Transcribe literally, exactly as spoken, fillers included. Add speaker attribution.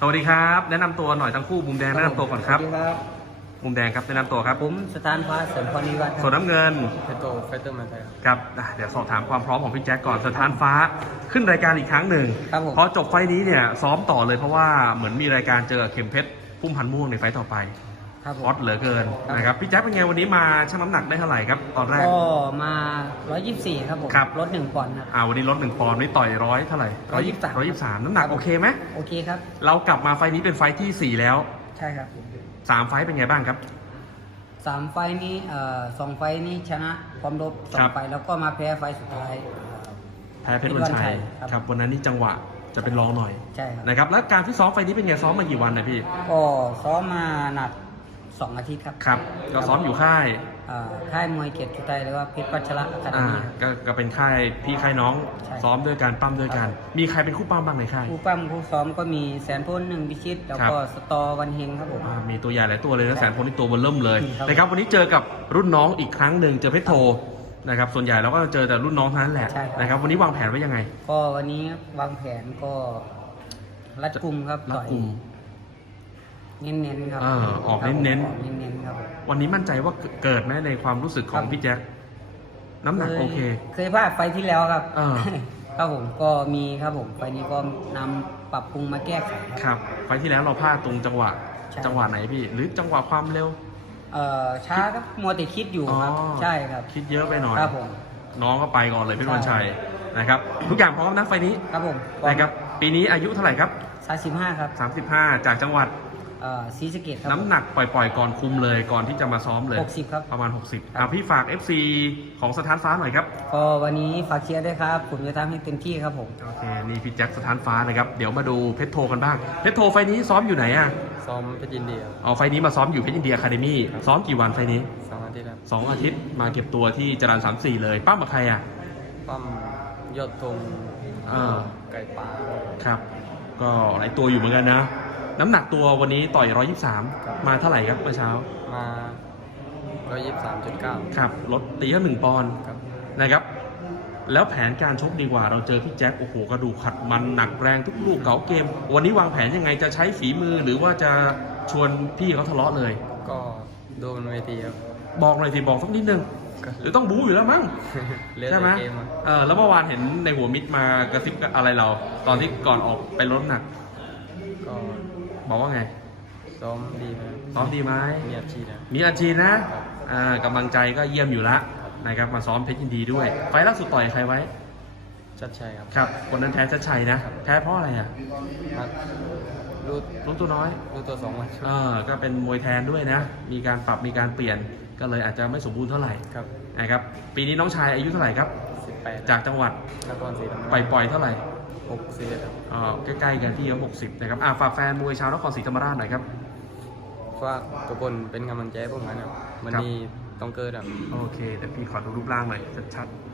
Speaker 1: สวัสดีครับแนะนำตัวหน่อยทั้งคู่มุมแดงแนะนำตัวก่อนครับ
Speaker 2: สวัสดีครับ
Speaker 1: มุมแดงครับแนะนำตัวครับ
Speaker 2: ผมสถานฟ้าเสริมพรนิวัฒน์
Speaker 1: ส่วนน้ำเงิน
Speaker 2: เฟโตไฟเตอร์มาไทย
Speaker 1: ครับอ่ะเดี๋ยวสอบถามความพร้อมของพี่แจ็คก่อนสถานฟ้าขึ้นรายการอีกครั้งหนึ่ง
Speaker 2: ครับผม
Speaker 1: พอจบไฟล์นี้เนี่ยซ้อมต่อเลยเพราะว่าเหมือนมีรายการเจอเข็มเพชรพุ่มพันธุ์ม่วงในไฟล์ต่อไป
Speaker 2: ครับผม
Speaker 1: ฮอตเหลือเกิน
Speaker 2: ครับ
Speaker 1: นะครับพี่แจ็คเป็นไงวันนี้มาชั่งน้ำหนักได้เท่าไหร่ครับตอนแรก
Speaker 2: ก็มาหนึ่งร้อยยี่สิบสี่ครับผม
Speaker 1: ครับ
Speaker 2: ลดหนึ่งปอนด์ครับ
Speaker 1: อ่าวันนี้ลดหนึ่งปอนด์นี่ต่อยร้อยเท่าไหร่
Speaker 2: ร้อยยี่สิบสาม
Speaker 1: ร้อยยี่สิบสามน้ำหนักโอเคไหม
Speaker 2: โอเคครับ
Speaker 1: เรากลับมาไฟล์นี้เป็นไฟล์ที่สี่แล้ว
Speaker 2: ใช่ครับ
Speaker 1: สามไฟล์เป็นไงบ้างครับ
Speaker 2: สามไฟล์นี้เอ่อสองไฟล์นี้ชนะความลบสอ
Speaker 1: ครั
Speaker 2: ง
Speaker 1: บ
Speaker 2: ไฟล์แล้วก็มาแพ้ไฟล์สุดท้าย
Speaker 1: แพ้เพชรวันชัย
Speaker 2: ครับ
Speaker 1: ครับวันนั้นนี่จังหวะจะเป็นรองหน่อย
Speaker 2: ใช่ครับ
Speaker 1: นะครับแล้วการที่ซ้อมไฟล์นี้เป็นไงซ้อมมากี่วันนะพี่
Speaker 2: ก็ซ้อมมาหนักสองอาทิตย์ครับ
Speaker 1: ครับก็ซ้อมอยู่ค่าย
Speaker 2: อ่าค่ายมวยเกียรติจุไทยหรือว่าเพชรพัชระอะคาเด
Speaker 1: อ่า
Speaker 2: มี่
Speaker 1: ก็ก็เป็นค่ายพี่ค่ายน้อง
Speaker 2: ใช่
Speaker 1: ซ้อมด้วยกันปั้มด้วยกัน มีใครเป็นคู่ปั้มบ้างในค่าย
Speaker 2: ผู้ปั้มผู้ซ้อมก็มีแสนพลหนึ่งพิชิต แล้วก็
Speaker 1: ครับ
Speaker 2: สตอวันเฮงครับผม
Speaker 1: อ่ามีตัวใหญ่หลายตัวเลยนะแสนพลนี่ตัวเบนเริ่มเลย
Speaker 2: ครับ
Speaker 1: นะครับวันนี้เจอกับรุ่นน้องอีกครั้งหนึ่งเจอเพชรโทนะครับส่วนใหญ่เราก็เจอแต่รุ่นน้องเท่านั้นแหละ
Speaker 2: ใช่ครับ
Speaker 1: นะครับวันนี้วางแผนไว้ยังไง
Speaker 2: ก็วันนี้วางแผนก็รัดกุมครับ
Speaker 1: รัด
Speaker 2: ต่อย
Speaker 1: กุม
Speaker 2: เน้นๆครับ
Speaker 1: อ่าออก
Speaker 2: ครับผม
Speaker 1: เน้นๆ
Speaker 2: ออกเน้นๆครับผม
Speaker 1: วันนี้มั่นใจว่าเกิดไหมในความรู้สึกของ
Speaker 2: ครับ
Speaker 1: พี่แจ็คน้ำหนักโอเค
Speaker 2: เคยพลาดไฟล์ที่แล้วครับ
Speaker 1: อ่า
Speaker 2: ครับผมก็มีครับผมไฟล์นี้ก็นำปรับปรุงมาแก้ไขครับ
Speaker 1: ครับไฟล์ที่แล้วเราพลาดตรงจังหวะ
Speaker 2: ใช่
Speaker 1: จังหวะไหนพี่ หรือจังหวะความเร็ว
Speaker 2: เอ่อช้าครับมัวแต่คิดอยู่ครับ
Speaker 1: อ๋อ
Speaker 2: ใช่ครับ
Speaker 1: คิดเยอะไปหน่อย
Speaker 2: ครับผม
Speaker 1: น้องก็ไปก่อนเลยพี่
Speaker 2: ใช่
Speaker 1: วันชัยนะครับทุกอย่างพร้อมนะไฟล์นี้
Speaker 2: ครับผม
Speaker 1: นะครับปีนี้อายุเท่าไหร่ครับ
Speaker 2: สามสิบห้าครับ
Speaker 1: สามสิบห้าจากจังหวัด
Speaker 2: เอ่อศรีสะเกษครับ
Speaker 1: น้ำหนักปล่อยๆก่อนคุมเลยก่อนที่จะมาซ้อมเลย
Speaker 2: หกสิบครับ
Speaker 1: ประมาณ หกสิบอ่ะพี่ฝาก เอฟ ซี ของสถานฟ้าหน่อยครับ
Speaker 2: ก็วันนี้ฝากเชียร์ด้วยครับผมจะทำให้เต็มที่ครับผม
Speaker 1: โอเคนี่พี่แจ็คสถานฟ้านะครับเดี๋ยวมาดูเพชรโทกันบ้างเพชรโทไฟล์นี้ซ้อมอยู่ไหนอ่ะ
Speaker 3: ซ้อมเพชรยินดีครับ
Speaker 1: เอาไฟล์นี้มาซ้อมอยู่เพชรอินเดียอะคาเดมี่ซ้อมกี่วันไฟล์นี้
Speaker 3: สองอาทิตย์ครับ
Speaker 1: สองอาทิตย์มาเก็บตัวที่จรัญสามสี่เลยปั้มกับใครอ่ะ
Speaker 3: ปั้มยอดธง
Speaker 1: อ่า
Speaker 3: ไก่ป่า
Speaker 1: ครับ ก็หลายตัวอยู่เหมือนกันนะ น้ำหนักตัววันนี้ต่อยหนึ่งร้อยยี่สิบสาม
Speaker 3: ครับ
Speaker 1: มาเท่าไหร่ครับเมื่อเช้า
Speaker 3: มาร้อยยี่สิบสามจุดเก้า
Speaker 1: ครับลดตีแค่หนึ่งปอนด์
Speaker 3: ครับ
Speaker 1: นะครับ แล้วแผนการชกดีกว่าเราเจอพี่แจ็คโอ้โหกระดูกขัดมันหนักแรงทุกลูกเก๋าเกม วันนี้วางแผนยังไงจะใช้ฝีมือหรือว่าจะชวนพี่เขาทะเลาะเลย
Speaker 3: ก็ดูบนเวทีครับ
Speaker 1: บอกหน่อยสิบอกสักนิดนึง
Speaker 3: ก็
Speaker 1: หรือต้องบู๊อยู่แล้วมั้ง
Speaker 3: เลือด
Speaker 1: ใช่ไหม
Speaker 3: ในเกมอะ
Speaker 1: เออแล้วเมื่อวานเห็นในหัวมิดมากระซิบอะไรเรา ตอนที่ก่อนออกไปลดน้ำหนัก
Speaker 3: ก็
Speaker 1: บอกว่าไง
Speaker 3: ซ้อมดีนะ
Speaker 1: ซ้อมดีไหม
Speaker 3: มีอาชีพนะ
Speaker 1: มีอาชีพนะอ่ากำลังใจก็เยี่ยมอยู่ละนะครับมาซ้อมเพชรยินดีด้วย ไฟล์ล่าสุดต่อยใครไว้
Speaker 3: ชัดชัยครับ
Speaker 1: ครับคนนั้นแพ้ชัดชัยนะ แพ้เพราะอะไรอ่ะ
Speaker 3: มารู้
Speaker 1: รู้ตัวน้อย
Speaker 3: รู้ตัวสองวัน
Speaker 1: เออก็เป็นมวยแทนด้วยนะ มีการปรับมีการเปลี่ยนก็เลยอาจจะไม่สมบูรณ์เท่าไหร่
Speaker 3: ครับ
Speaker 1: นะครับปีนี้น้องชายอายุเท่าไหร่ครับ
Speaker 3: สิบแปด
Speaker 1: จากจังหวัด
Speaker 3: นครศรีธรรม
Speaker 1: ปล่
Speaker 3: รา
Speaker 1: อย
Speaker 3: ช
Speaker 1: ปล่อยเท่าไหร่
Speaker 3: หกสิบเอ็ดครับ
Speaker 1: อ่าใกล้ๆกันที่เขาหกสิบนะครับอ่าฝากแฟนมวยชาวนครศรีธรรมราชหน่อยครับ
Speaker 3: ฝากทุกคนเป็นกำลังใจให้ผมนะครับวันนี้ต้องเกิดครับ
Speaker 1: โอเคแต่พี่ขอดูรูปร่างหน่อยชัดๆ